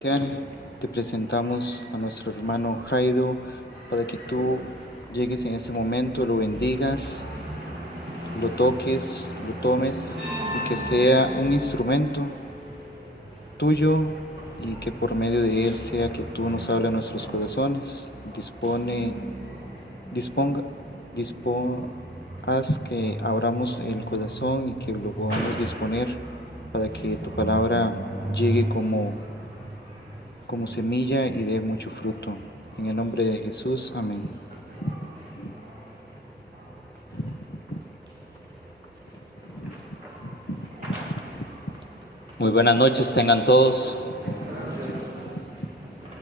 Te presentamos a nuestro hermano Jaido para que tú llegues en ese momento, lo bendigas, lo toques, lo tomes y que sea un instrumento tuyo y que por medio de él sea que tú nos hables a nuestros corazones. Haz que abramos el corazón y que lo podamos disponer para que tu palabra llegue como semilla y dé mucho fruto. En el nombre de Jesús, amén. Muy buenas noches tengan todos.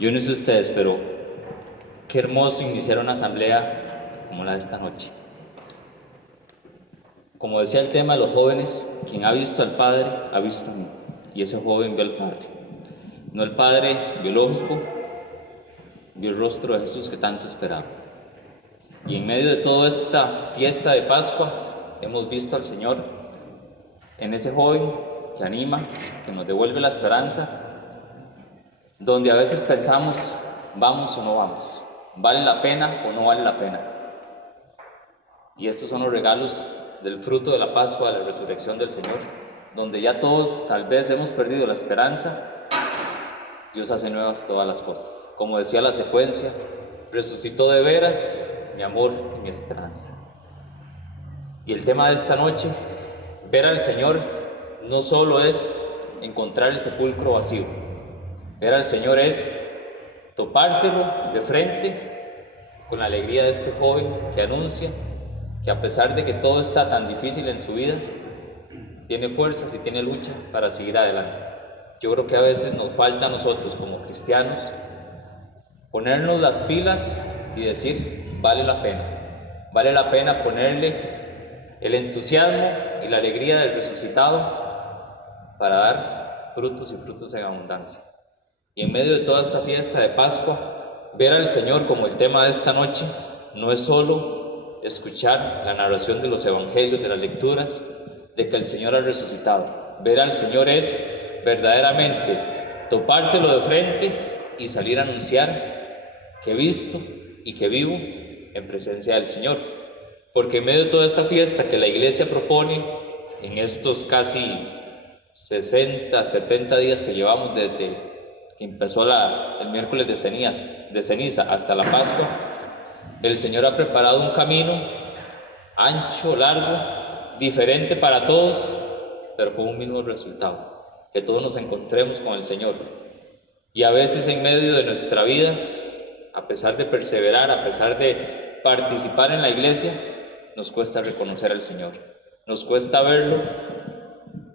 Yo no sé ustedes, pero qué hermoso iniciar una asamblea como la de esta noche. Como decía el tema de los jóvenes, quien ha visto al Padre, ha visto a mí. Y ese joven vio al Padre. No el Padre biológico, vio el rostro de Jesús que tanto esperaba. Y en medio de toda esta fiesta de Pascua, hemos visto al Señor en ese joven que anima, que nos devuelve la esperanza, donde a veces pensamos, ¿vamos o no vamos? ¿Vale la pena o no vale la pena? Y estos son los regalos del fruto de la Pascua, de la resurrección del Señor, donde ya todos tal vez hemos perdido la esperanza. Dios hace nuevas todas las cosas. Como decía la secuencia, resucitó de veras mi amor y mi esperanza. Y el tema de esta noche, ver al Señor, no solo es encontrar el sepulcro vacío. Ver al Señor es topárselo de frente con la alegría de este joven que anuncia que a pesar de que todo está tan difícil en su vida, tiene fuerzas y tiene lucha para seguir adelante. Yo creo que a veces nos falta a nosotros como cristianos ponernos las pilas y decir, vale la pena ponerle el entusiasmo y la alegría del resucitado para dar frutos y frutos en abundancia. Y en medio de toda esta fiesta de Pascua, ver al Señor como el tema de esta noche no es solo escuchar la narración de los evangelios, de las lecturas, de que el Señor ha resucitado. Ver al Señor es verdaderamente topárselo de frente y salir a anunciar que he visto y que vivo en presencia del Señor. Porque en medio de toda esta fiesta que la Iglesia propone, en estos casi 60, 70 días que llevamos desde que empezó el miércoles de ceniza hasta la Pascua, el Señor ha preparado un camino ancho, largo, diferente para todos, pero con un mismo resultado, que todos nos encontremos con el Señor. Y a veces en medio de nuestra vida, a pesar de perseverar, a pesar de participar en la iglesia, nos cuesta reconocer al Señor, nos cuesta verlo,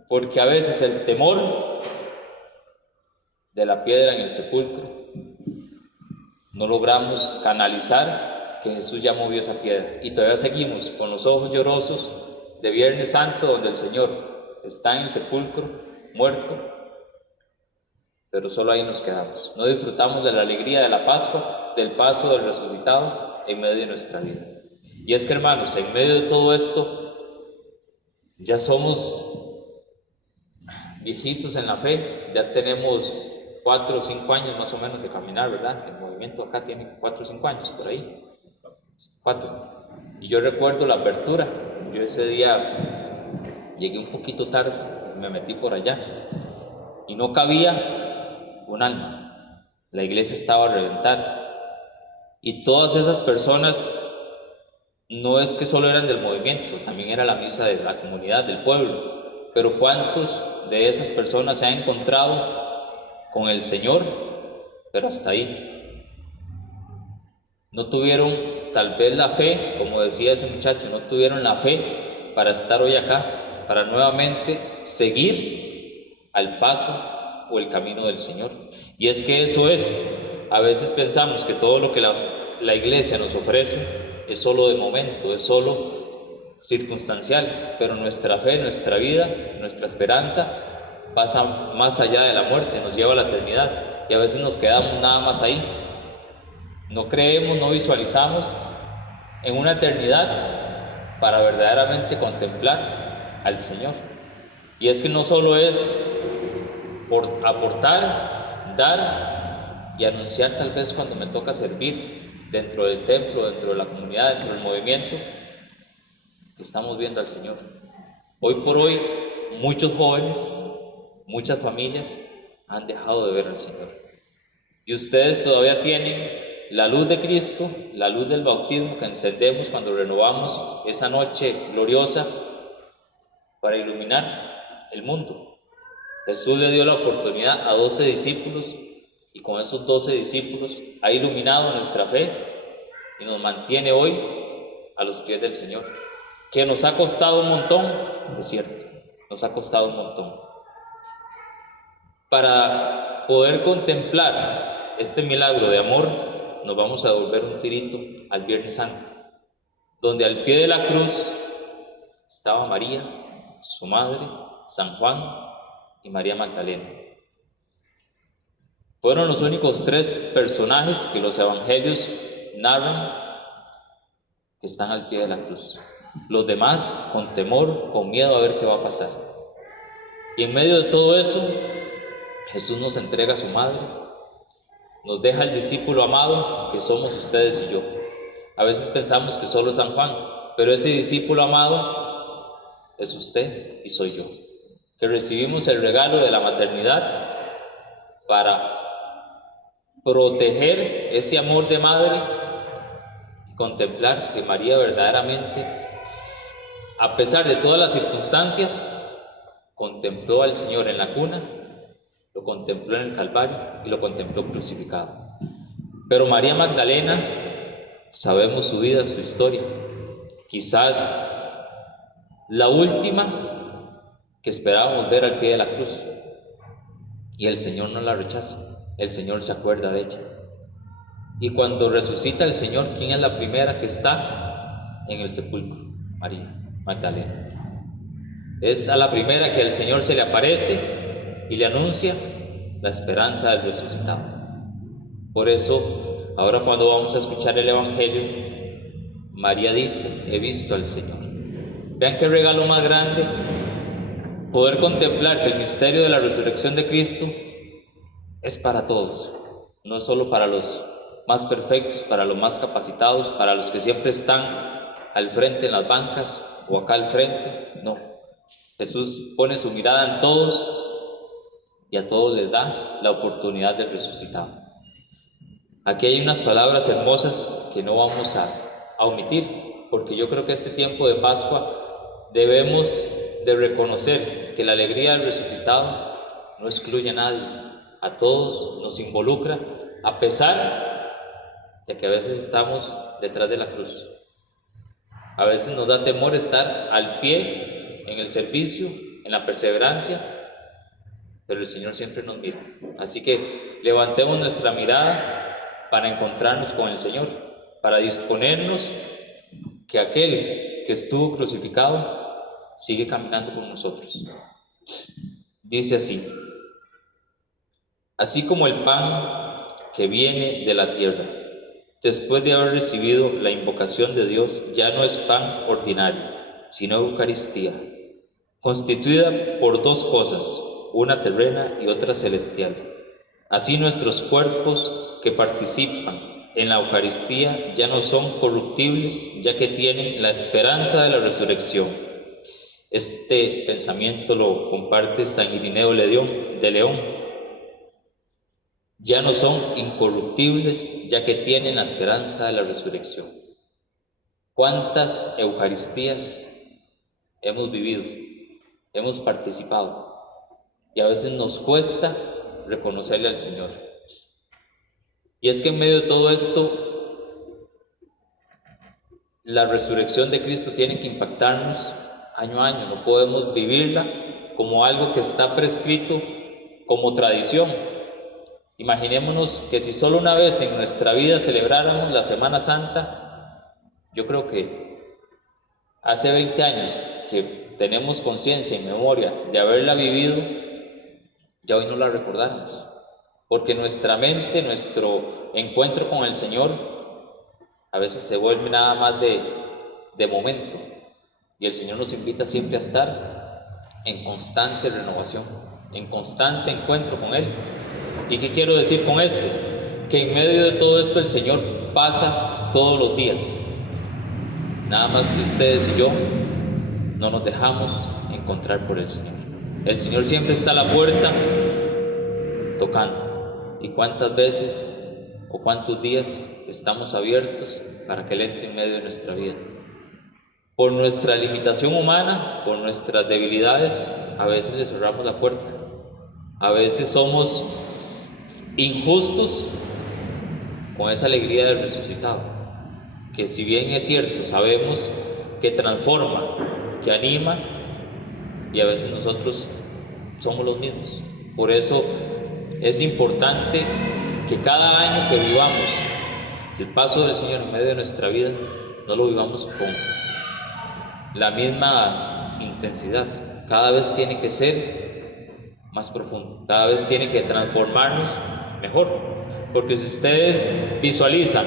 porque a veces el temor de la piedra en el sepulcro, no logramos canalizar que Jesús ya movió esa piedra y todavía seguimos con los ojos llorosos de Viernes Santo, donde el Señor está en el sepulcro, muerto, pero solo ahí nos quedamos. No disfrutamos de la alegría de la Pascua, del paso del resucitado en medio de nuestra vida. Y es que, hermanos, en medio de todo esto, ya somos viejitos en la fe, ya tenemos 4 o 5 años más o menos de caminar, ¿verdad? El movimiento acá tiene 4 o 5 años, por ahí. 4. Y yo recuerdo la apertura. Yo ese día llegué un poquito tarde, me metí por allá y no cabía un alma. La iglesia estaba a reventar y todas esas personas no es que solo eran del movimiento, también era la misa de la comunidad, del pueblo. Pero ¿cuántos de esas personas se han encontrado con el Señor? Pero hasta ahí. No tuvieron tal vez la fe, como decía ese muchacho, no tuvieron la fe para estar hoy acá, para nuevamente seguir al paso o el camino del Señor. Y es que eso es, a veces pensamos que todo lo que la iglesia nos ofrece es solo de momento, es solo circunstancial, pero nuestra fe, nuestra vida, nuestra esperanza pasa más allá de la muerte, nos lleva a la eternidad y a veces nos quedamos nada más ahí. No creemos, no visualizamos en una eternidad para verdaderamente contemplar al Señor. Y es que no solo es por aportar dar y anunciar tal vez cuando me toca servir dentro del templo, dentro de la comunidad, dentro del movimiento, que estamos viendo al Señor. Hoy por hoy, muchos jóvenes, muchas familias han dejado de ver al Señor. Y ustedes todavía tienen la luz de Cristo, la luz del bautismo que encendemos cuando renovamos esa noche gloriosa para iluminar el mundo. Jesús le dio la oportunidad a 12 discípulos y con esos 12 discípulos ha iluminado nuestra fe y nos mantiene hoy a los pies del Señor. Que nos ha costado un montón, es cierto, nos ha costado un montón. Para poder contemplar este milagro de amor, nos vamos a devolver un tirito al Viernes Santo, donde al pie de la cruz estaba María, su madre, San Juan y María Magdalena. Fueron los únicos 3 personajes que los evangelios narran que están al pie de la cruz. Los demás con temor, con miedo a ver qué va a pasar. Y en medio de todo eso, Jesús nos entrega a su madre, nos deja el discípulo amado que somos ustedes y yo. A veces pensamos que solo es San Juan, pero ese discípulo amado es usted y soy yo, que recibimos el regalo de la maternidad para proteger ese amor de madre y contemplar que María verdaderamente, a pesar de todas las circunstancias, contempló al Señor en la cuna, lo contempló en el Calvario y lo contempló crucificado. Pero María Magdalena, sabemos su vida, su historia, quizás la última que esperábamos ver al pie de la cruz, y el Señor no la rechaza, el Señor se acuerda de ella. Y cuando resucita el Señor, ¿quién es la primera que está en el sepulcro? María Magdalena. Es a la primera que el Señor se le aparece y le anuncia la esperanza del resucitado. Por eso, ahora cuando vamos a escuchar el Evangelio, María dice: he visto al Señor. Vean qué regalo más grande, poder contemplar que el misterio de la resurrección de Cristo es para todos, no es solo para los más perfectos, para los más capacitados, para los que siempre están al frente en las bancas o acá al frente. No, Jesús pone su mirada en todos y a todos les da la oportunidad del resucitado. Aquí hay unas palabras hermosas que no vamos a omitir, porque yo creo que este tiempo de Pascua debemos de reconocer que la alegría del resucitado no excluye a nadie, a todos nos involucra, a pesar de que a veces estamos detrás de la cruz. A veces nos da temor estar al pie, en el servicio, en la perseverancia, pero el Señor siempre nos mira. Así que levantemos nuestra mirada para encontrarnos con el Señor, para disponernos que aquel que estuvo crucificado sigue caminando con nosotros. Dice así: así como el pan que viene de la tierra, después de haber recibido la invocación de Dios, ya no es pan ordinario, sino Eucaristía, constituida por 2 cosas, una terrena y otra celestial. Así nuestros cuerpos que participan en la Eucaristía ya no son corruptibles, ya que tienen la esperanza de la resurrección. Este pensamiento lo comparte San Irineo de León. Ya no son incorruptibles, ya que tienen la esperanza de la resurrección. ¿Cuántas Eucaristías hemos vivido, hemos participado? Y a veces nos cuesta reconocerle al Señor. Y es que en medio de todo esto, la resurrección de Cristo tiene que impactarnos año a año. No podemos vivirla como algo que está prescrito como tradición. Imaginémonos que si solo una vez en nuestra vida celebráramos la Semana Santa, yo creo que hace 20 años que tenemos conciencia y memoria de haberla vivido, ya hoy no la recordamos, porque nuestra mente, nuestro encuentro con el Señor a veces se vuelve nada más de momento, y el Señor nos invita siempre a estar en constante renovación, en constante encuentro con Él. ¿Y qué quiero decir con esto? Que en medio de todo esto el Señor pasa todos los días. Nada más que ustedes y yo no nos dejamos encontrar por el Señor. El Señor siempre está a la puerta tocando. ¿Y cuántas veces o cuántos días estamos abiertos para que Él entre en medio de nuestra vida? Por nuestra limitación humana, por nuestras debilidades, a veces le cerramos la puerta. A veces somos injustos con esa alegría del resucitado, que si bien es cierto, sabemos que transforma, que anima, y a veces nosotros somos los mismos. Por eso es importante que cada año que vivamos el paso del Señor en medio de nuestra vida, no lo vivamos con la misma intensidad. Cada vez tiene que ser más profundo, cada vez tiene que transformarnos mejor, porque si ustedes visualizan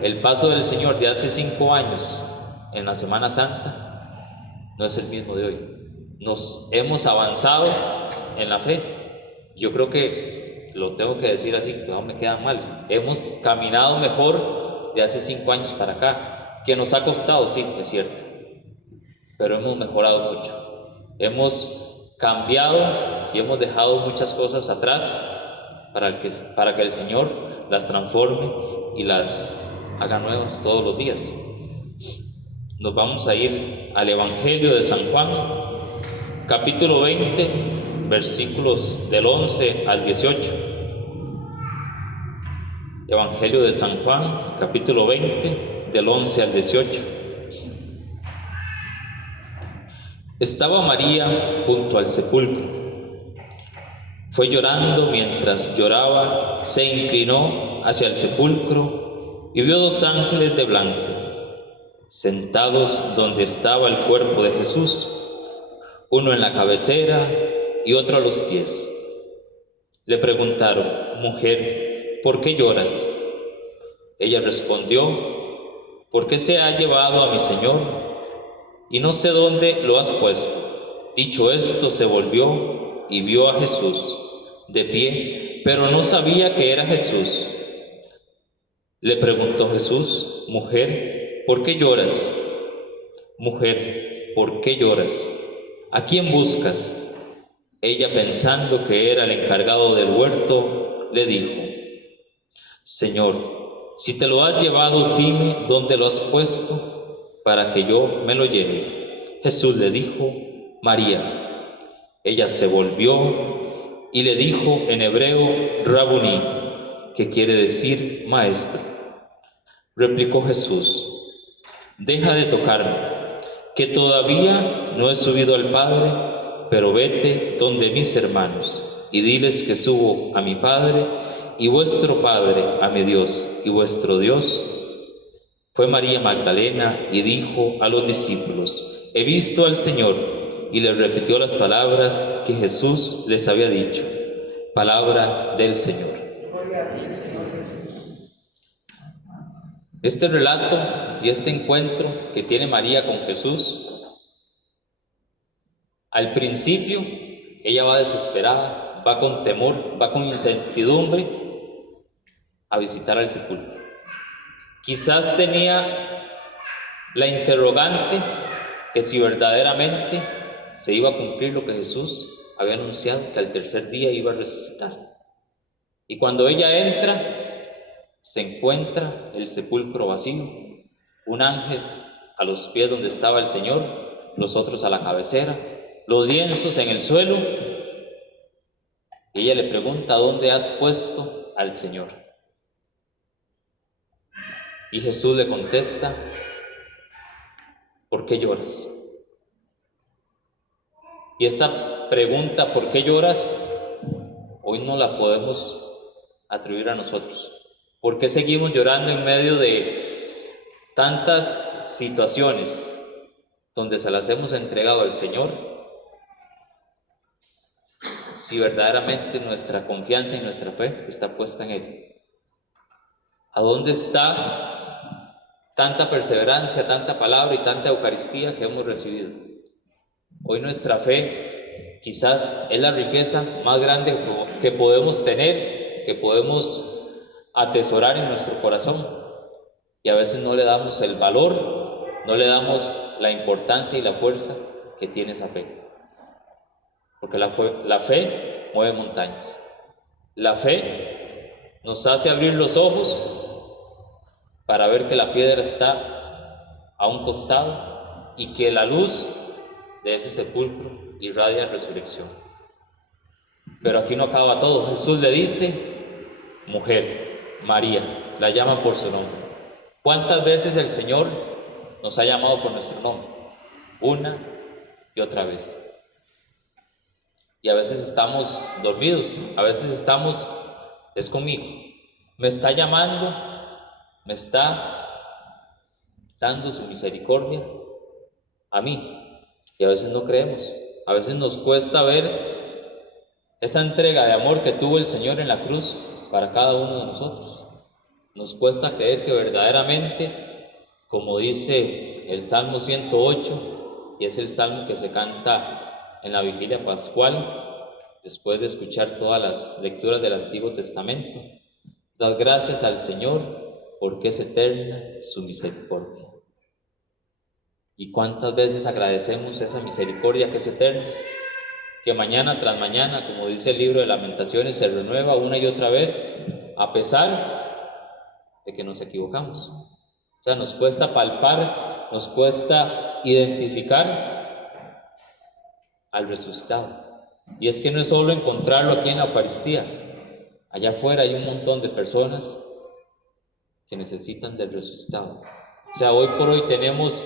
el paso del Señor de hace 5 años en la Semana Santa, no es el mismo de hoy. Nos hemos avanzado en la fe. Yo creo que lo tengo que decir así, que no me queda mal. Hemos caminado mejor de hace 5 años para acá, que nos ha costado, sí, es cierto, pero hemos mejorado mucho. Hemos cambiado y hemos dejado muchas cosas atrás para que el Señor las transforme y las haga nuevas todos los días. Nos vamos a ir al Evangelio de San Juan, capítulo 20, versículos del 11 al 18. Evangelio de San Juan, capítulo 20, del 11 al 18. Estaba María junto al sepulcro. Fue llorando. Mientras lloraba, se inclinó hacia el sepulcro y vio 2 ángeles de blanco, sentados donde estaba el cuerpo de Jesús, uno en la cabecera y otro a los pies. Le preguntaron: «Mujer, ¿por qué lloras?». Ella respondió: «¿Por qué se ha llevado a mi Señor? Y no sé dónde lo has puesto». Dicho esto, se volvió y vio a Jesús de pie, pero no sabía que era Jesús. Le preguntó Jesús: «Mujer, ¿por qué lloras? Mujer, ¿por qué lloras? ¿A quién buscas?». Ella, pensando que era el encargado del huerto, le dijo: «Señor, si te lo has llevado, dime dónde lo has puesto para que yo me lo lleve». Jesús le dijo: «María». Ella se volvió y le dijo en hebreo: «Rabuní», que quiere decir maestro. Replicó Jesús: «Deja de tocarme, que todavía no he subido al Padre, pero vete donde mis hermanos y diles que subo a mi Padre y vuestro Padre, a mi Dios y vuestro Dios». Fue María Magdalena y dijo a los discípulos: «He visto al Señor», y les repitió las palabras que Jesús les había dicho. Palabra del Señor. Este relato y este encuentro que tiene María con Jesús, al principio ella va desesperada, va con temor, va con incertidumbre a visitar al sepulcro. Quizás tenía la interrogante que si verdaderamente se iba a cumplir lo que Jesús había anunciado, que al tercer día iba a resucitar. Y cuando ella entra, se encuentra el sepulcro vacío, un ángel a los pies donde estaba el Señor, los otros a la cabecera, los lienzos en el suelo. Y ella le pregunta: «¿Dónde has puesto al Señor?». Y Jesús le contesta: «¿Por qué lloras?». Y esta pregunta, ¿por qué lloras?, hoy no la podemos atribuir a nosotros. ¿Por qué seguimos llorando en medio de tantas situaciones donde se las hemos entregado al Señor, si verdaderamente nuestra confianza y nuestra fe está puesta en Él? ¿A dónde está tanta perseverancia, tanta palabra y tanta Eucaristía que hemos recibido? Hoy nuestra fe quizás es la riqueza más grande que podemos tener que podemos atesorar en nuestro corazón y a veces no le damos el valor, no le damos la importancia y la fuerza que tiene esa fe. Porque la fe mueve montañas. La fe nos hace abrir los ojos para ver que la piedra está a un costado y que la luz de ese sepulcro irradia resurrección. Pero aquí no acaba todo. Jesús le dice, mujer, María, la llama por su nombre. ¿Cuántas veces el Señor nos ha llamado por nuestro nombre? Una y otra vez. Y a veces estamos dormidos, a veces estamos, es conmigo. Me está llamando, me está dando su misericordia a mí. Y a veces no creemos, a veces nos cuesta ver esa entrega de amor que tuvo el Señor en la cruz para cada uno de nosotros. Nos cuesta creer que verdaderamente, como dice el Salmo 108, y es el salmo que se canta en la vigilia pascual, después de escuchar todas las lecturas del Antiguo Testamento, dad gracias al Señor porque es eterna su misericordia. ¿Y cuántas veces agradecemos esa misericordia que es eterna? Que mañana tras mañana, como dice el libro de Lamentaciones, se renueva una y otra vez, a pesar de que nos equivocamos. O sea, nos cuesta palpar, nos cuesta identificar al resucitado. Y es que no es solo encontrarlo aquí en la Eucaristía. Allá afuera hay un montón de personas que necesitan del resucitado. O sea, hoy por hoy tenemos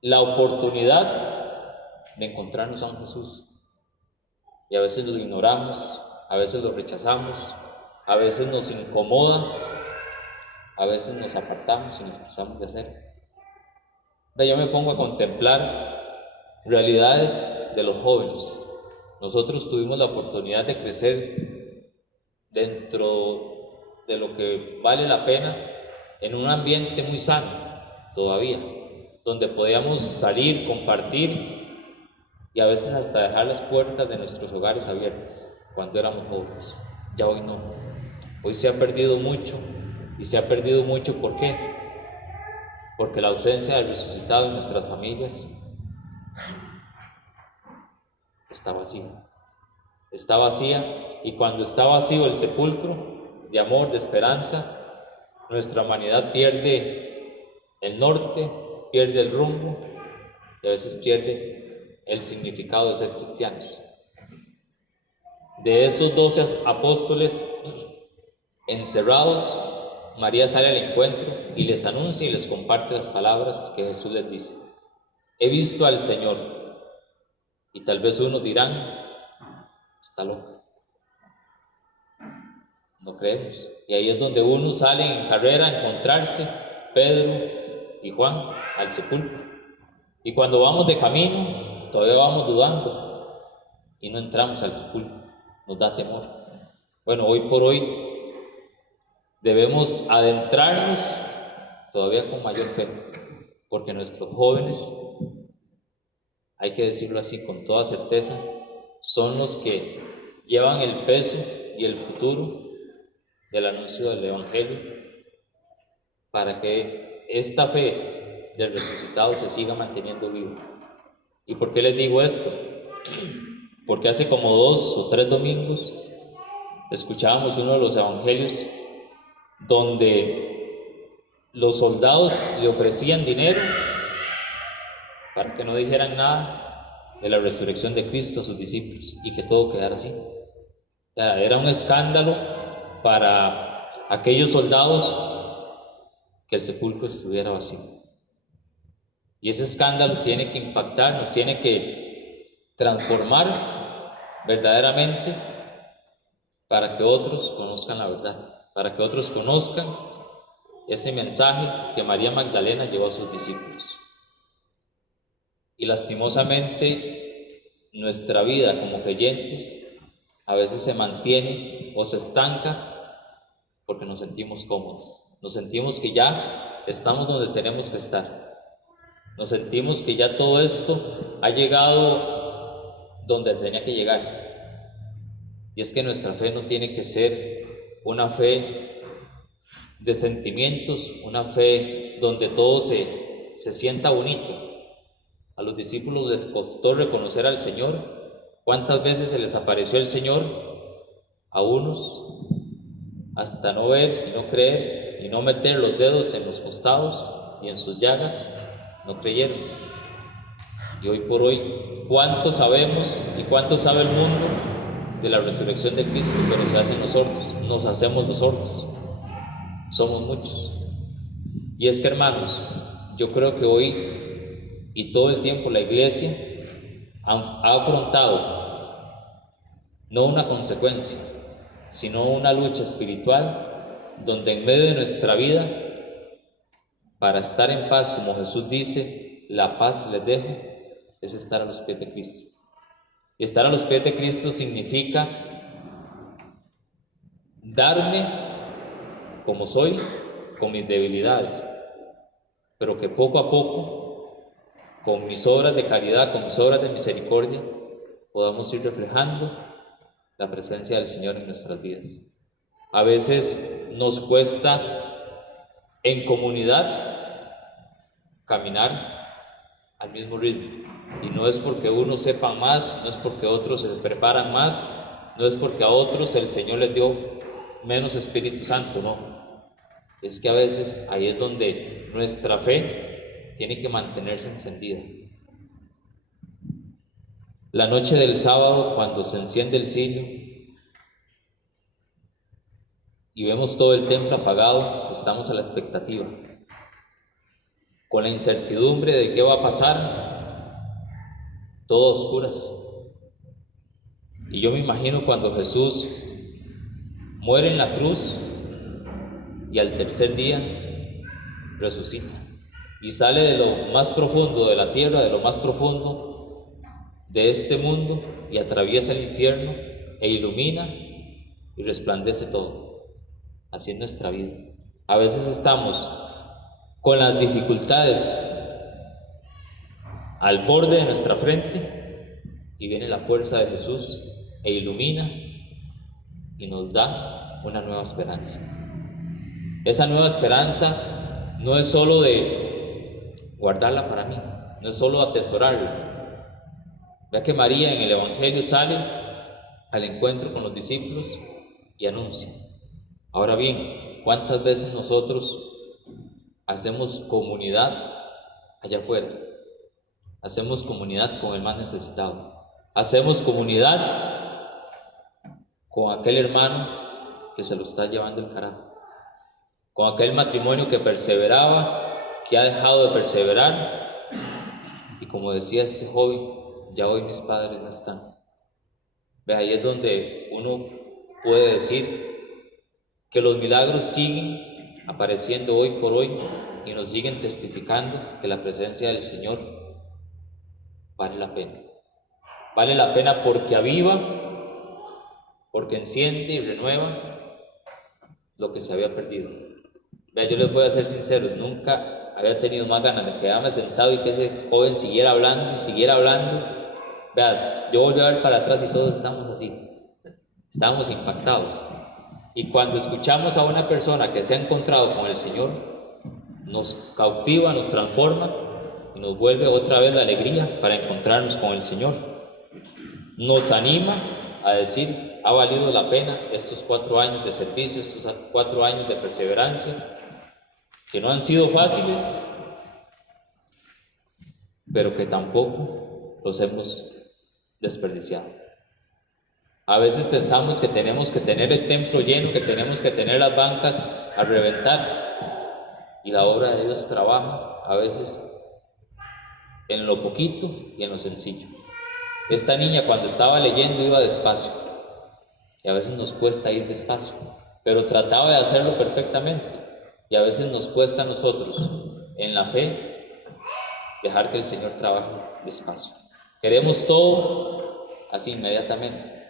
la oportunidad de encontrarnos a un Jesús. Y a veces lo ignoramos, a veces lo rechazamos, a veces nos incomoda, a veces nos apartamos y nos cruzamos de hacer. Yo me pongo a contemplar realidades de los jóvenes. Nosotros tuvimos la oportunidad de crecer dentro de lo que vale la pena, en un ambiente muy sano todavía, donde podíamos salir, compartir y a veces hasta dejar las puertas de nuestros hogares abiertas cuando éramos jóvenes. Ya hoy no. Hoy se ha perdido mucho, y se ha perdido mucho, ¿por qué? Porque la ausencia del resucitado en nuestras familias está vacía. Está vacía, y cuando está vacío el sepulcro de amor, de esperanza, nuestra humanidad pierde el norte, pierde el rumbo y a veces pierde el significado de ser cristianos. De esos 12 apóstoles encerrados, María sale al encuentro y les anuncia y les comparte las palabras que Jesús les dice. He visto al Señor. Y tal vez unos dirán, está loca. No creemos. Y ahí es donde uno sale en carrera a encontrarse, Pedro y Juan, al sepulcro. Y cuando vamos de camino, todavía vamos dudando y no entramos al sepulcro. Nos da temor. Bueno, hoy por hoy debemos adentrarnos todavía con mayor fe, porque nuestros jóvenes, hay que decirlo así con toda certeza, son los que llevan el peso y el futuro del anuncio del Evangelio para que esta fe del resucitado se siga manteniendo viva. ¿Y por qué les digo esto? Porque hace como 2 o 3 domingos escuchábamos uno de los evangelios donde los soldados le ofrecían dinero para que no dijeran nada de la resurrección de Cristo a sus discípulos y que todo quedara así. O sea, era un escándalo para aquellos soldados que el sepulcro estuviera vacío. Y ese escándalo tiene que impactar, nos tiene que transformar verdaderamente para que otros conozcan la verdad, para que otros conozcan ese mensaje que María Magdalena llevó a sus discípulos. Y lastimosamente nuestra vida como creyentes a veces se mantiene o se estanca porque nos sentimos cómodos, nos sentimos que ya estamos donde tenemos que estar, nos sentimos que ya todo esto ha llegado donde tenía que llegar. Y es que nuestra fe no tiene que ser una fe de sentimientos, una fe donde todo se sienta bonito. A los discípulos les costó reconocer al Señor. ¿Cuántas veces se les apareció el Señor? A unos hasta no ver y no creer y no meter los dedos en los costados y en sus llagas, no creyeron. Y hoy por hoy, ¿cuánto sabemos y cuánto sabe el mundo de la resurrección de Cristo? Pero se hacen los sordos, nos hacemos los sordos. Somos muchos. Y es que, hermanos, yo creo que hoy y todo el tiempo la iglesia ha afrontado no una consecuencia, sino una lucha espiritual donde en medio de nuestra vida, para estar en paz, como Jesús dice, la paz les dejo, es estar a los pies de Cristo. Y estar a los pies de Cristo significa darme como soy, con mis debilidades, pero que poco a poco, con mis obras de caridad, con mis obras de misericordia, podamos ir reflejando la presencia del Señor en nuestras vidas. A veces nos cuesta en comunidad caminar al mismo ritmo, y no es porque uno sepa más, no es porque otros se preparan más, no es porque a otros el Señor les dio menos Espíritu Santo, no. Es que a veces ahí es donde nuestra fe tiene que mantenerse encendida. La noche del sábado, cuando se enciende el cirio y vemos todo el templo apagado, estamos a la expectativa, con la incertidumbre de qué va a pasar, todo a oscuras. Y yo me imagino cuando Jesús muere en la cruz y al tercer día resucita y sale de lo más profundo de la tierra, de lo más profundo de este mundo, y atraviesa el infierno e ilumina y resplandece todo. Así es nuestra vida. A veces estamos con las dificultades al borde de nuestra frente y viene la fuerza de Jesús e ilumina y nos da una nueva esperanza. Esa nueva esperanza no es solo de guardarla para mí, no es solo atesorarla. Vea que María en el Evangelio sale al encuentro con los discípulos y anuncia. Ahora bien, ¿cuántas veces nosotros hacemos comunidad allá afuera? Hacemos comunidad con el más necesitado. Hacemos comunidad con aquel hermano que se lo está llevando el carajo. Con aquel matrimonio que perseveraba, que ha dejado de perseverar. Y como decía este joven, ya hoy mis padres no están. Ve, ahí es donde uno puede decir que los milagros siguen apareciendo hoy por hoy y nos siguen testificando que la presencia del Señor vale la pena. Vale la pena porque aviva, porque enciende y renueva lo que se había perdido. Vea, yo les voy a ser sincero, nunca había tenido más ganas de quedarme sentado y que ese joven siguiera hablando y siguiera hablando. Vea, yo volví a ver para atrás y todos estamos así, estábamos impactados. Y cuando escuchamos a una persona que se ha encontrado con el Señor, nos cautiva, nos transforma y nos vuelve otra vez la alegría para encontrarnos con el Señor. Nos anima a decir, ha valido la pena estos 4 años de servicio, estos 4 años de perseverancia, que no han sido fáciles, pero que tampoco los hemos desperdiciado. A veces pensamos que tenemos que tener el templo lleno, que tenemos que tener las bancas a reventar, y la obra de Dios trabaja a veces en lo poquito y en lo sencillo. Esta niña cuando estaba leyendo iba despacio, y a veces nos cuesta ir despacio, pero trataba de hacerlo perfectamente, y a veces nos cuesta a nosotros en la fe dejar que el Señor trabaje despacio. Queremos todo así inmediatamente.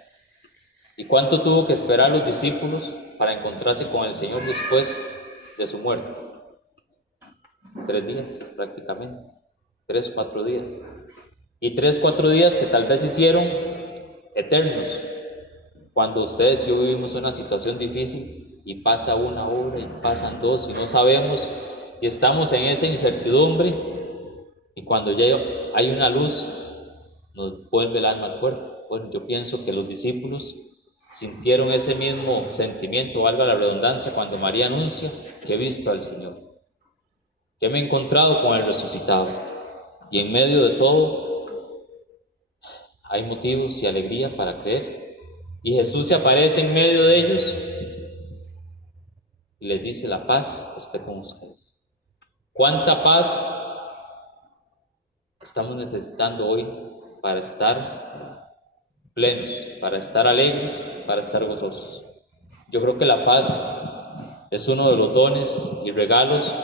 ¿Y cuánto tuvo que esperar los discípulos para encontrarse con el Señor después de su muerte? 3 días prácticamente, 3 o 4 días. Y 3 o 4 días que tal vez hicieron eternos, Cuando ustedes y yo vivimos una situación difícil y pasa una hora y pasan dos y no sabemos y estamos en esa incertidumbre, y cuando ya hay una luz nos vuelve el alma al cuerpo. Bueno, yo pienso que los discípulos sintieron ese mismo sentimiento, valga la redundancia, cuando María anuncia que he visto al Señor, que me he encontrado con el resucitado. Y en medio de todo hay motivos y alegría para creer. Y Jesús se aparece en medio de ellos y les dice: la paz esté con ustedes. ¿Cuánta paz estamos necesitando hoy para estar plenos, para estar alegres, para estar gozosos? Yo creo que la paz es uno de los dones y regalos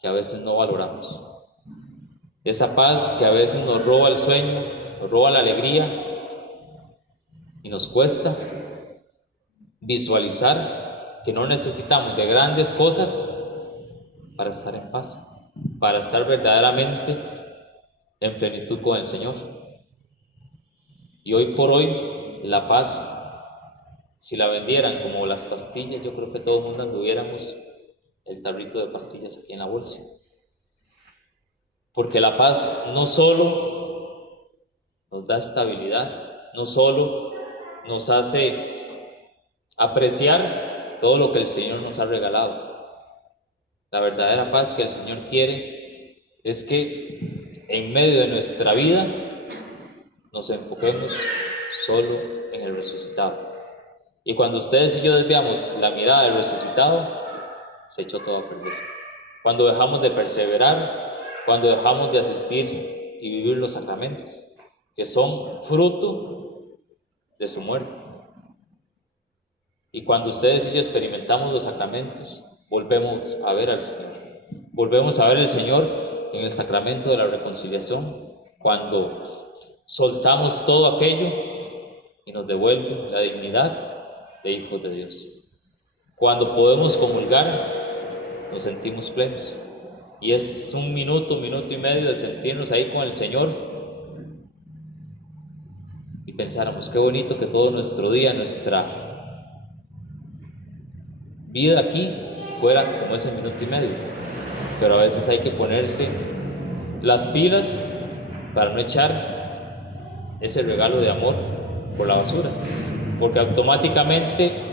que a veces no valoramos. Esa paz que a veces nos roba el sueño, nos roba la alegría y nos cuesta visualizar que no necesitamos de grandes cosas para estar en paz, para estar verdaderamente en plenitud con el Señor. Y hoy por hoy la paz, si la vendieran como las pastillas, yo creo que todo el mundo anduviéramos el tarrito de pastillas aquí en la bolsa. Porque la paz no solo nos da estabilidad, no solo nos hace apreciar todo lo que el Señor nos ha regalado. La verdadera paz que el Señor quiere es que en medio de nuestra vida nos enfoquemos solo en el resucitado. Y cuando ustedes y yo desviamos la mirada del resucitado, se echó todo a perder. Cuando dejamos de perseverar, cuando dejamos de asistir y vivir los sacramentos, que son fruto de su muerte. Y cuando ustedes y yo experimentamos los sacramentos, volvemos a ver al Señor. Volvemos a ver al Señor en el sacramento de la reconciliación, cuando soltamos todo aquello y nos devuelve la dignidad de hijos de Dios. Cuando podemos comulgar, nos sentimos plenos. Y es un minuto, minuto y medio de sentirnos ahí con el Señor y pensáramos: qué bonito que todo nuestro día, nuestra vida aquí fuera como ese minuto y medio. Pero a veces hay que ponerse las pilas para no echar ese regalo de amor por la basura, porque automáticamente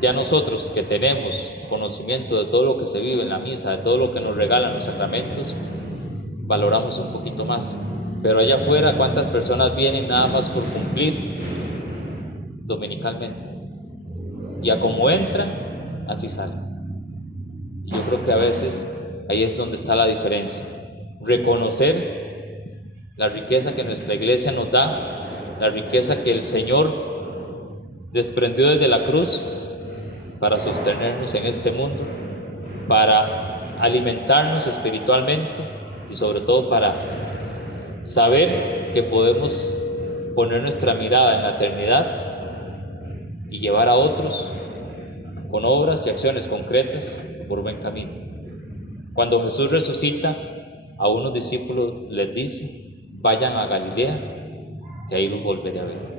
ya nosotros que tenemos conocimiento de todo lo que se vive en la misa, de todo lo que nos regalan los sacramentos, valoramos un poquito más. Pero allá afuera, ¿cuántas personas vienen nada más por cumplir dominicalmente? Y a como entran, así salen. Y yo creo que a veces ahí es donde está la diferencia. Reconocer la riqueza que nuestra iglesia nos da, la riqueza que el Señor desprendió desde la cruz para sostenernos en este mundo, para alimentarnos espiritualmente y sobre todo para saber que podemos poner nuestra mirada en la eternidad y llevar a otros con obras y acciones concretas por buen camino. Cuando Jesús resucita, a unos discípulos les dice: vayan a Galilea, que ahí los volveré a ver.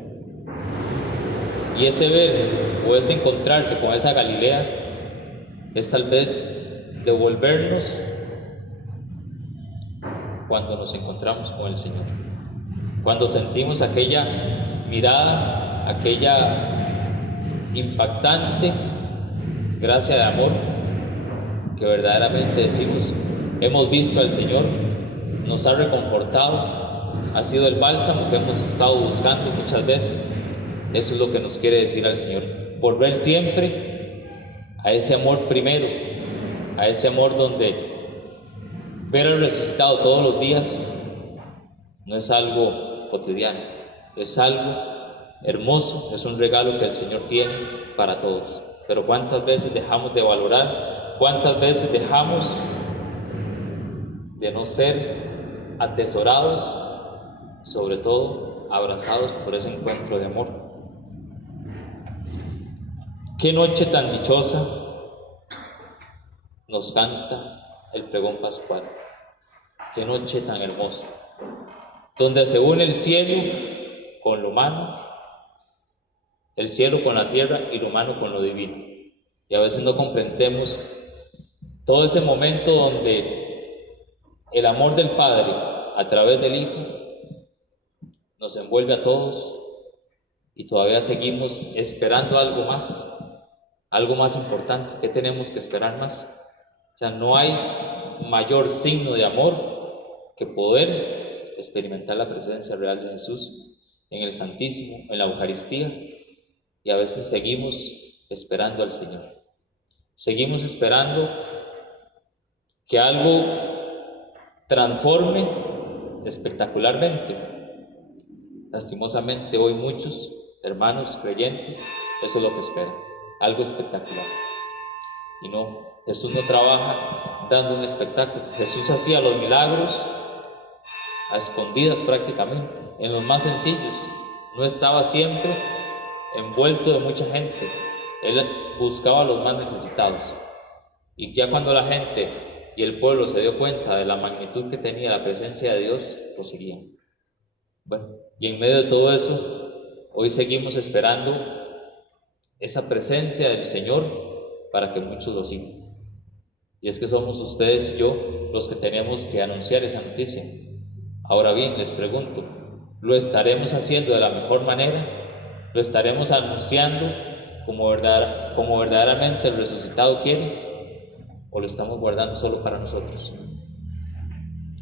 Y ese ver o ese encontrarse con esa Galilea es tal vez devolvernos cuando nos encontramos con el Señor, cuando sentimos aquella mirada, aquella impactante gracia de amor, que verdaderamente decimos: hemos visto al Señor, nos ha reconfortado, ha sido el bálsamo que hemos estado buscando muchas veces. Eso es lo que nos quiere decir al Señor: volver siempre a ese amor primero, a ese amor donde ver al resucitado todos los días no es algo cotidiano, es algo hermoso, es un regalo que el Señor tiene para todos. Pero ¿cuántas veces dejamos de valorar? ¿Cuántas veces dejamos de no ser atesorados, sobre todo abrazados por ese encuentro de amor? Qué noche tan dichosa nos canta el pregón pascual. Qué noche tan hermosa, donde se une el cielo con lo humano el cielo con la tierra y lo humano con lo divino. Y a veces no comprendemos todo ese momento donde el amor del Padre a través del Hijo nos envuelve a todos y todavía seguimos esperando algo más importante. ¿Qué tenemos que esperar más? O sea, no hay mayor signo de amor que poder experimentar la presencia real de Jesús en el Santísimo, en la Eucaristía, y a veces seguimos esperando al Señor. Seguimos esperando que algo transforme espectacularmente. Lastimosamente hoy muchos hermanos creyentes eso es lo que esperan, algo espectacular. Y no, Jesús no trabaja dando un espectáculo. Jesús hacía los milagros a escondidas prácticamente, en los más sencillos. No estaba siempre envuelto de mucha gente. Él buscaba a los más necesitados. Y ya cuando la gente y el pueblo se dio cuenta de la magnitud que tenía la presencia de Dios, lo seguían. Bueno, y en medio de todo eso, hoy seguimos esperando esa presencia del Señor para que muchos lo sigan. Y es que somos ustedes y yo los que tenemos que anunciar esa noticia. Ahora bien, les pregunto, ¿lo estaremos haciendo de la mejor manera? ¿Lo estaremos anunciando como verdaderamente el resucitado quiere? ¿O lo estamos guardando solo para nosotros?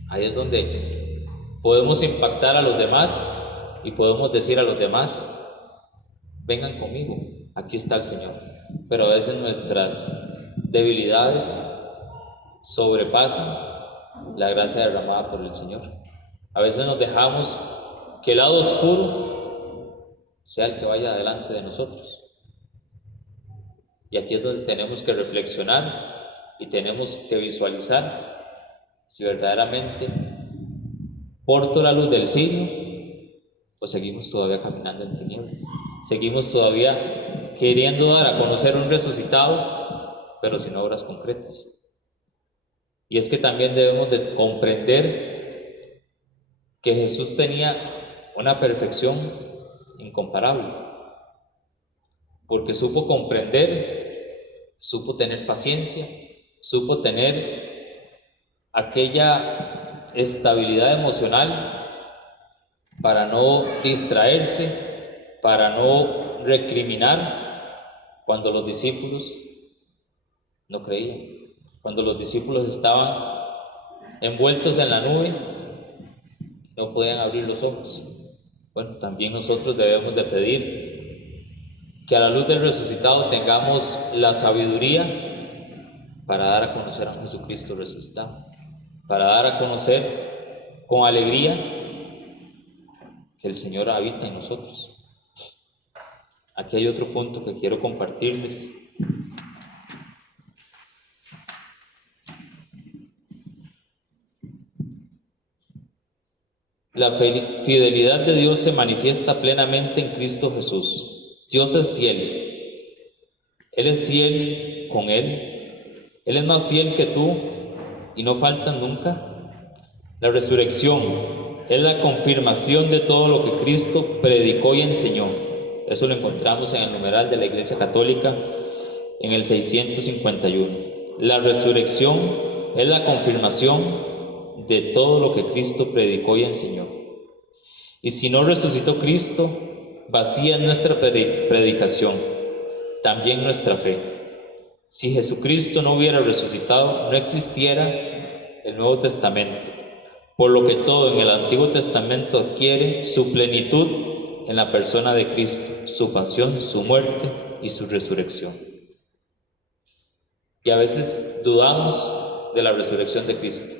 Ahí es donde podemos impactar a los demás y podemos decir a los demás, vengan conmigo, aquí está el Señor. Pero a veces nuestras debilidades sobrepasan la gracia derramada por el Señor. A veces nos dejamos que el lado oscuro sea el que vaya delante de nosotros. Y aquí es donde tenemos que reflexionar y tenemos que visualizar si verdaderamente porto la luz del siglo o seguimos todavía caminando en tinieblas. Seguimos todavía queriendo dar a conocer un resucitado, pero sin obras concretas. Y es que también debemos de comprender que Jesús tenía una perfección incomparable, porque supo comprender, supo tener paciencia, supo tener aquella estabilidad emocional para no distraerse, para no recriminar cuando los discípulos no creían, cuando los discípulos estaban envueltos en la nube y no podían abrir los ojos. Bueno, también nosotros debemos de pedir que a la luz del resucitado tengamos la sabiduría para dar a conocer a Jesucristo resucitado, para dar a conocer con alegría que el Señor habita en nosotros. Aquí hay otro punto que quiero compartirles. La fidelidad de Dios se manifiesta plenamente en Cristo Jesús. Dios es fiel. Él es fiel con Él. Él es más fiel que tú y no falta nunca. La resurrección es la confirmación de todo lo que Cristo predicó y enseñó. Eso lo encontramos en el numeral de la Iglesia Católica en el 651. La resurrección es la confirmación de todo lo que Cristo predicó y enseñó. Y si no resucitó Cristo, vacía es nuestra predicación, también nuestra fe. Si Jesucristo no hubiera resucitado, no existiera el Nuevo Testamento, por lo que todo en el Antiguo Testamento adquiere su plenitud en la persona de Cristo, su pasión, su muerte y su resurrección. Y a veces dudamos de la resurrección de Cristo.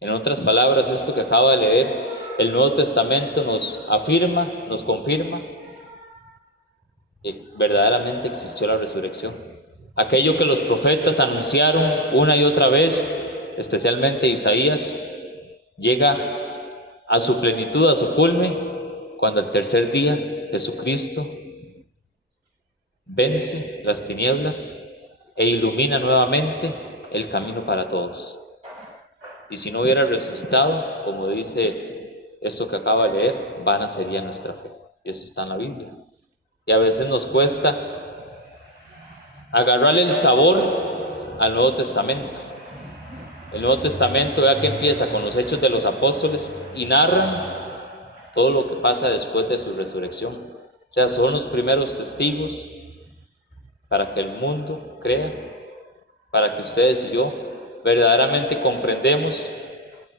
En otras palabras, esto que acabo de leer, el Nuevo Testamento nos afirma, nos confirma que verdaderamente existió la resurrección. Aquello que los profetas anunciaron una y otra vez, especialmente Isaías, llega a su plenitud, a su culmen, cuando al tercer día Jesucristo vence las tinieblas e ilumina nuevamente el camino para todos. Y si no hubiera resucitado, como dice esto que acaba de leer, vana sería nuestra fe. Y eso está en la Biblia. Y a veces nos cuesta agarrarle el sabor al Nuevo Testamento. El Nuevo Testamento, vea que empieza con los Hechos de los Apóstoles y narran todo lo que pasa después de su resurrección. O sea, son los primeros testigos para que el mundo crea, para que ustedes y yo verdaderamente comprendemos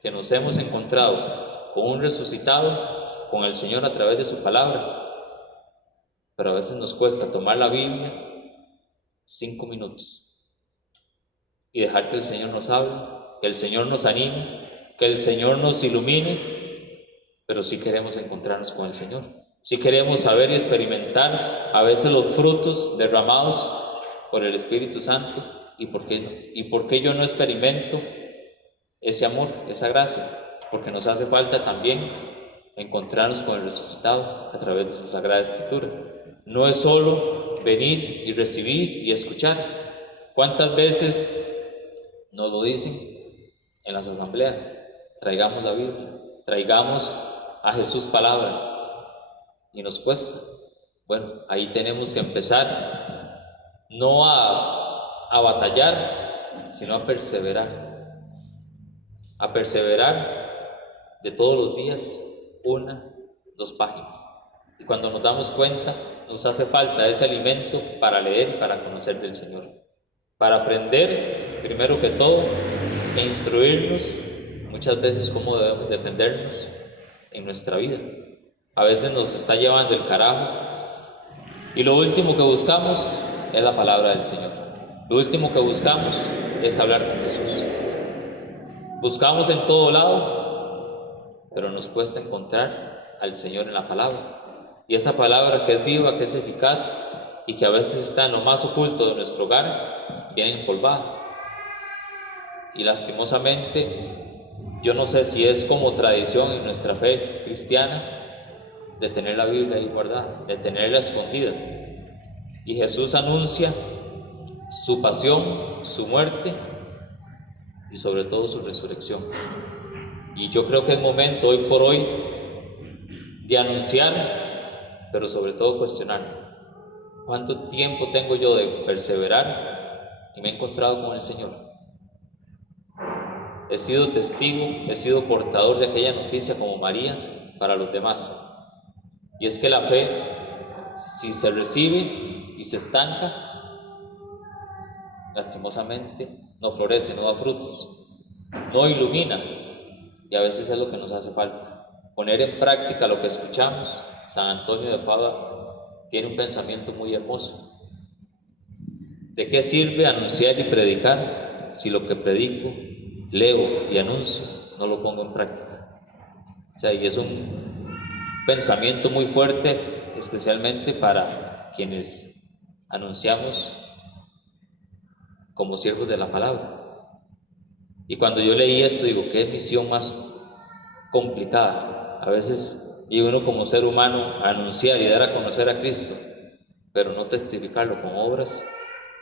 que nos hemos encontrado con un resucitado, con el Señor a través de su palabra. Pero a veces nos cuesta tomar la Biblia 5 minutos y dejar que el Señor nos hable, que el Señor nos anime, que el Señor nos ilumine, pero sí queremos encontrarnos con el Señor. Sí queremos saber y experimentar a veces los frutos derramados por el Espíritu Santo. ¿Y por qué no? ¿Y por qué yo no experimento ese amor, esa gracia? Porque nos hace falta también encontrarnos con el resucitado a través de su Sagrada Escritura. No es solo venir y recibir y escuchar. ¿Cuántas veces nos lo dicen en las asambleas? Traigamos la Biblia, traigamos a Jesús palabra, y nos cuesta. Bueno, ahí tenemos que empezar no a batallar, sino a perseverar de todos los días 1, 2 páginas. Y cuando nos damos cuenta, nos hace falta ese alimento para leer y para conocer del Señor, para aprender primero que todo e instruirnos muchas veces cómo debemos defendernos en nuestra vida. A veces nos está llevando el carajo y lo último que buscamos es la palabra del Señor. Lo último que buscamos es hablar con Jesús. Buscamos en todo lado, pero nos cuesta encontrar al Señor en la palabra. Y esa palabra que es viva, que es eficaz y que a veces está en lo más oculto de nuestro hogar, viene empolvada. Y lastimosamente, yo no sé si es como tradición en nuestra fe cristiana de tener la Biblia ahí guardada, de tenerla escondida. Y Jesús anuncia su pasión, su muerte y sobre todo su resurrección. Y yo creo que es momento hoy por hoy de anunciar, pero sobre todo cuestionar. ¿Cuánto tiempo tengo yo de perseverar y me he encontrado con el Señor? He sido testigo, he sido portador de aquella noticia como María para los demás. Y es que la fe, si se recibe y se estanca, lastimosamente no florece, no da frutos, no ilumina. Y a veces es lo que nos hace falta, poner en práctica lo que escuchamos. San Antonio de Padua tiene un pensamiento muy hermoso. ¿De qué sirve anunciar y predicar si lo que predico, leo y anuncio no lo pongo en práctica? O sea, y es un pensamiento muy fuerte, especialmente para quienes anunciamos como siervos de la palabra. Y cuando yo leí esto, digo, qué misión más complicada. A veces llega uno como ser humano a anunciar y dar a conocer a Cristo, pero no testificarlo con obras,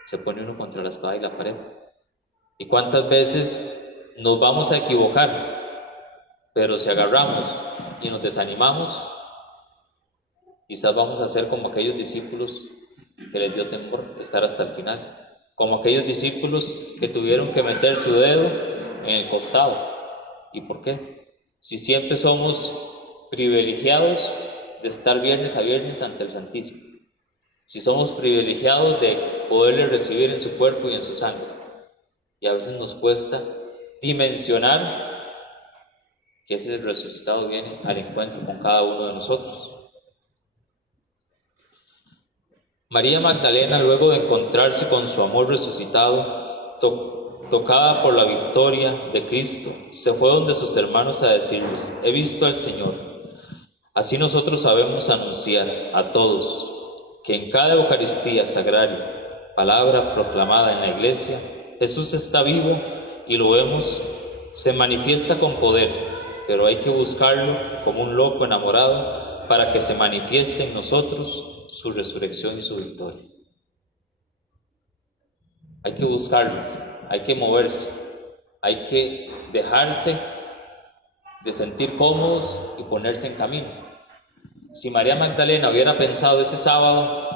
se pone uno contra la espada y la pared. ¿Y cuántas veces nos vamos a equivocar? Pero si agarramos y nos desanimamos, quizás vamos a ser como aquellos discípulos que les dio temor estar hasta el final, como aquellos discípulos que tuvieron que meter su dedo en el costado. ¿Y por qué? Si siempre somos privilegiados de estar viernes a viernes ante el Santísimo, si somos privilegiados de poderle recibir en su cuerpo y en su sangre, y a veces nos cuesta dimensionar que ese resucitado viene al encuentro con cada uno de nosotros. María Magdalena, luego de encontrarse con su amor resucitado, tocada por la victoria de Cristo, se fue donde sus hermanos a decirles: he visto al Señor. Así nosotros sabemos anunciar a todos que en cada Eucaristía sagraria, palabra proclamada en la Iglesia, Jesús está vivo y lo vemos, se manifiesta con poder, pero hay que buscarlo como un loco enamorado para que se manifieste en nosotros su resurrección y su victoria. Hay que buscarlo, hay que moverse, hay que dejarse de sentir cómodos y ponerse en camino. Si María Magdalena hubiera pensado ese sábado,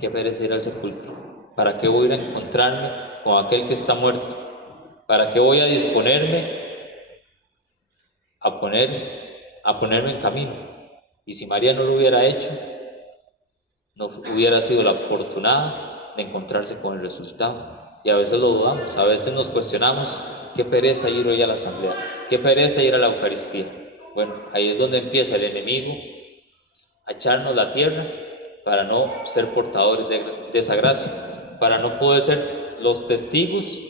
qué pereza ir al sepulcro, ¿para qué voy a ir a encontrarme con aquel que está muerto? ¿Para qué voy a disponerme a ponerme en camino? Y si María no lo hubiera hecho, no hubiera sido la afortunada de encontrarse con el resucitado. Y a veces lo dudamos, a veces nos cuestionamos, qué pereza ir hoy a la asamblea, qué pereza ir a la Eucaristía. Bueno, ahí es donde empieza el enemigo a echarnos la tierra para no ser portadores de esa gracia, para no poder ser los testigos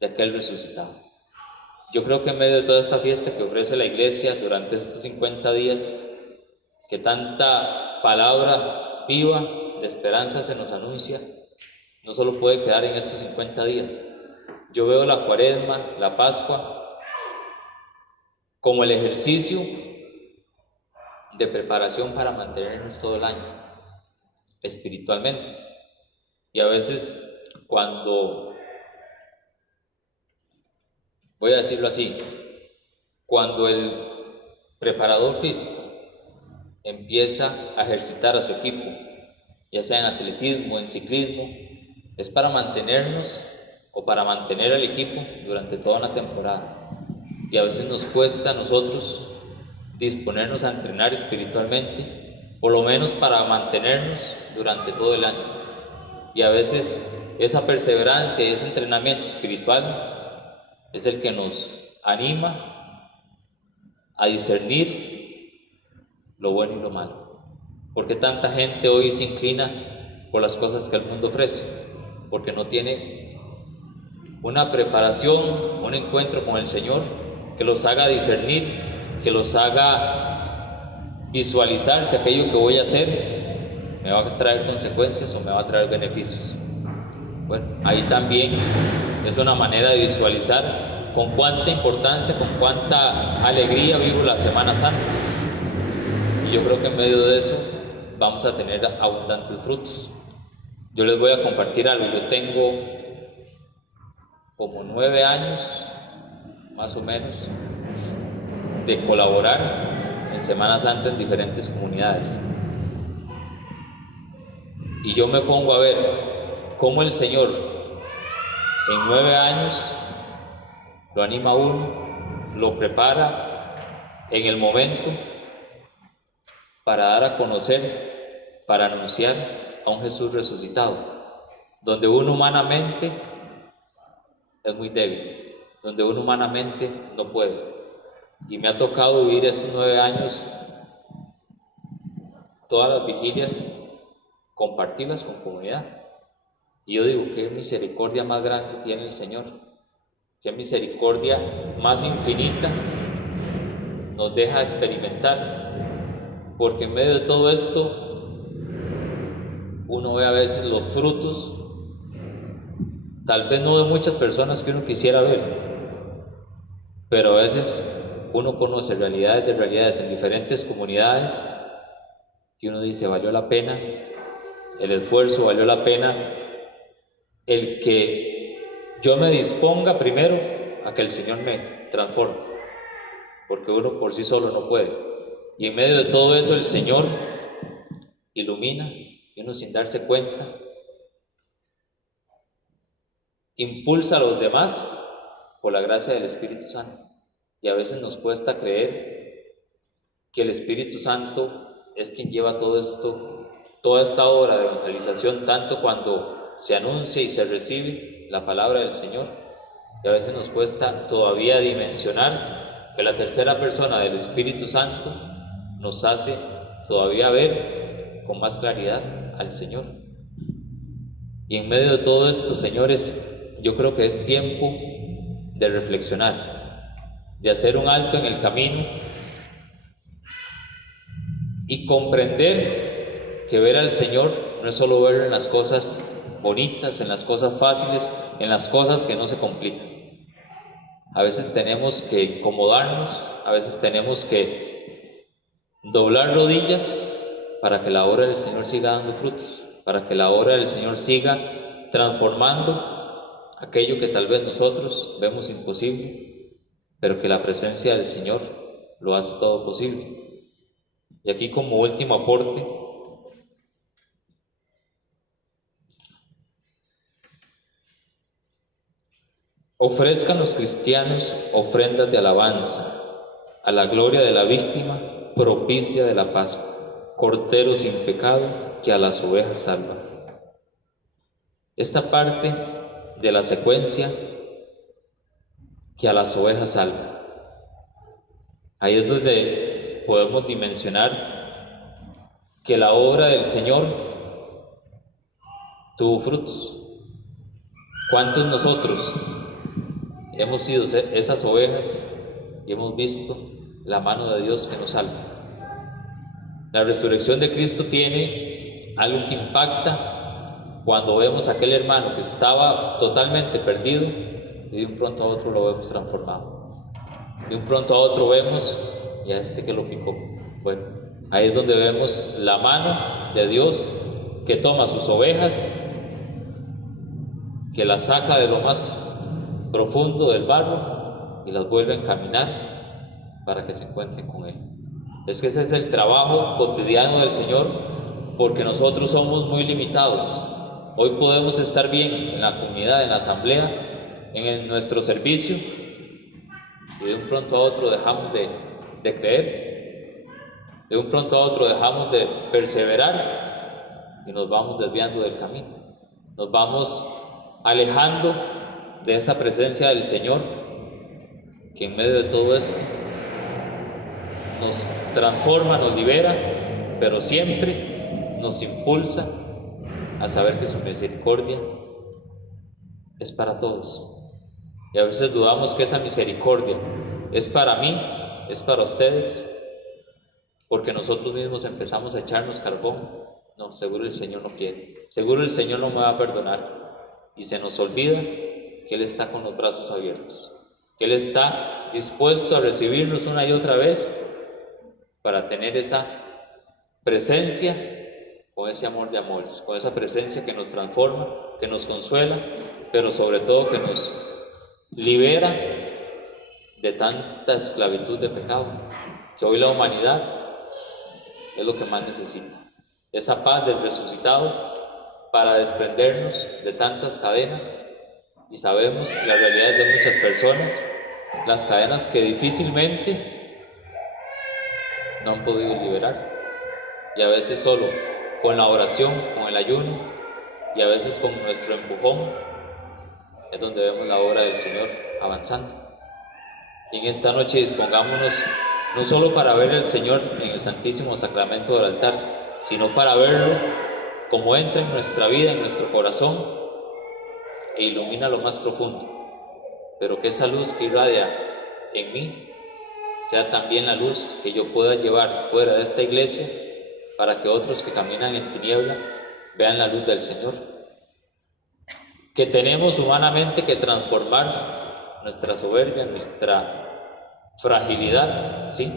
de aquel resucitado. Yo creo que en medio de toda esta fiesta que ofrece la iglesia durante estos 50 días, que tanta palabra viva de esperanza se nos anuncia, no solo puede quedar en estos 50 días. Yo veo la Cuaresma, la Pascua, como el ejercicio de preparación para mantenernos todo el año, espiritualmente. Y a veces cuando, voy a decirlo así, cuando el preparador físico empieza a ejercitar a su equipo, ya sea en atletismo, en ciclismo, es para mantenernos o para mantener al equipo durante toda una temporada. Y a veces nos cuesta a nosotros disponernos a entrenar espiritualmente, por lo menos para mantenernos durante todo el año. Y a veces esa perseverancia y ese entrenamiento espiritual es el que nos anima a discernir lo bueno y lo malo. ¿Por qué tanta gente hoy se inclina por las cosas que el mundo ofrece? Porque no tiene una preparación, un encuentro con el Señor que los haga discernir, que los haga visualizar si aquello que voy a hacer me va a traer consecuencias o me va a traer beneficios. Bueno, ahí también es una manera de visualizar con cuánta importancia, con cuánta alegría vivo la Semana Santa. Y yo creo que en medio de eso vamos a tener abundantes frutos. Yo les voy a compartir algo. Yo tengo como 9 años, más o menos, de colaborar en Semana Santa en diferentes comunidades. Y yo me pongo a ver cómo el Señor en 9 años lo anima a uno, lo prepara en el momento para dar a conocer, para anunciar a un Jesús resucitado, donde uno humanamente es muy débil, donde uno humanamente no puede. Y me ha tocado vivir estos 9 años, todas las vigilias, compartirlas con comunidad. Y yo digo, qué misericordia más grande tiene el Señor, qué misericordia más infinita nos deja experimentar, porque en medio de todo esto uno ve a veces los frutos, tal vez no de muchas personas que uno quisiera ver, pero a veces uno conoce realidades de realidades en diferentes comunidades y uno dice, valió la pena el esfuerzo, valió la pena el que yo me disponga primero a que el Señor me transforme, porque uno por sí solo no puede. Y en medio de todo eso el Señor ilumina y uno sin darse cuenta impulsa a los demás por la gracia del Espíritu Santo. Y a veces nos cuesta creer que el Espíritu Santo es quien lleva todo esto, toda esta obra de evangelización, tanto cuando se anuncia y se recibe la palabra del Señor. Y a veces nos cuesta todavía dimensionar que la tercera persona del Espíritu Santo nos hace todavía ver con más claridad al Señor. Y en medio de todo esto, señores, yo creo que es tiempo de reflexionar, de hacer un alto en el camino y comprender que ver al Señor no es solo verlo en las cosas bonitas, en las cosas fáciles, en las cosas que no se complican. A veces tenemos que acomodarnos, a veces tenemos que doblar rodillas para que la obra del Señor siga dando frutos, para que la obra del Señor siga transformando aquello que tal vez nosotros vemos imposible, pero que la presencia del Señor lo hace todo posible. Y aquí como último aporte, ofrezcan los cristianos ofrendas de alabanza a la gloria de la víctima propicia de la Pascua, cordero sin pecado que a las ovejas salva. Esta parte de la secuencia, que a las ovejas salva, ahí es donde podemos dimensionar que la obra del Señor tuvo frutos. ¿Cuántos nosotros hemos sido esas ovejas y hemos visto la mano de Dios que nos salva? La resurrección de Cristo tiene algo que impacta cuando vemos a aquel hermano que estaba totalmente perdido y de un pronto a otro lo vemos transformado. De un pronto a otro vemos y a este que lo picó. Bueno, ahí es donde vemos la mano de Dios que toma sus ovejas, que las saca de lo más profundo del barro y las vuelve a encaminar para que se encuentren con Él. Es que ese es el trabajo cotidiano del Señor, porque nosotros somos muy limitados. Hoy podemos estar bien en la comunidad, en la asamblea, en nuestro servicio, y de un pronto a otro dejamos de creer, de un pronto a otro dejamos de perseverar y nos vamos desviando del camino, nos vamos alejando de esa presencia del Señor, que en medio de todo esto nos transforma, nos libera, pero siempre nos impulsa a saber que su misericordia es para todos. Y a veces dudamos que esa misericordia es para mí, es para ustedes, porque nosotros mismos empezamos a echarnos carbón. No, seguro el Señor no quiere, seguro el Señor no me va a perdonar. Y se nos olvida que Él está con los brazos abiertos, que Él está dispuesto a recibirnos una y otra vez para tener esa presencia, con ese amor de amores, con esa presencia que nos transforma, que nos consuela, pero sobre todo que nos libera de tanta esclavitud de pecado, que hoy la humanidad es lo que más necesita. Esa paz del resucitado para desprendernos de tantas cadenas, y sabemos la realidad de muchas personas, las cadenas que difícilmente no han podido liberar, y a veces solo con la oración, con el ayuno, y a veces con nuestro empujón, es donde vemos la obra del Señor avanzando. Y en esta noche dispongámonos no solo para ver al Señor en el Santísimo Sacramento del altar, sino para verlo como entra en nuestra vida, en nuestro corazón, e ilumina lo más profundo, pero que esa luz que irradia en mí sea también la luz que yo pueda llevar fuera de esta iglesia, para que otros que caminan en tiniebla vean la luz del Señor. Que tenemos humanamente que transformar nuestra soberbia, nuestra fragilidad, ¿sí?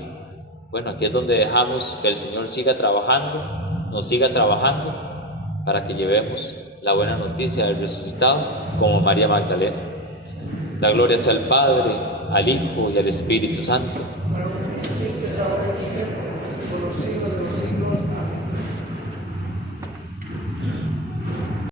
Bueno, aquí es donde dejamos que el Señor siga trabajando, nos siga trabajando, para que llevemos la buena noticia del resucitado como María Magdalena. La gloria sea al Padre, al Hijo y al Espíritu Santo,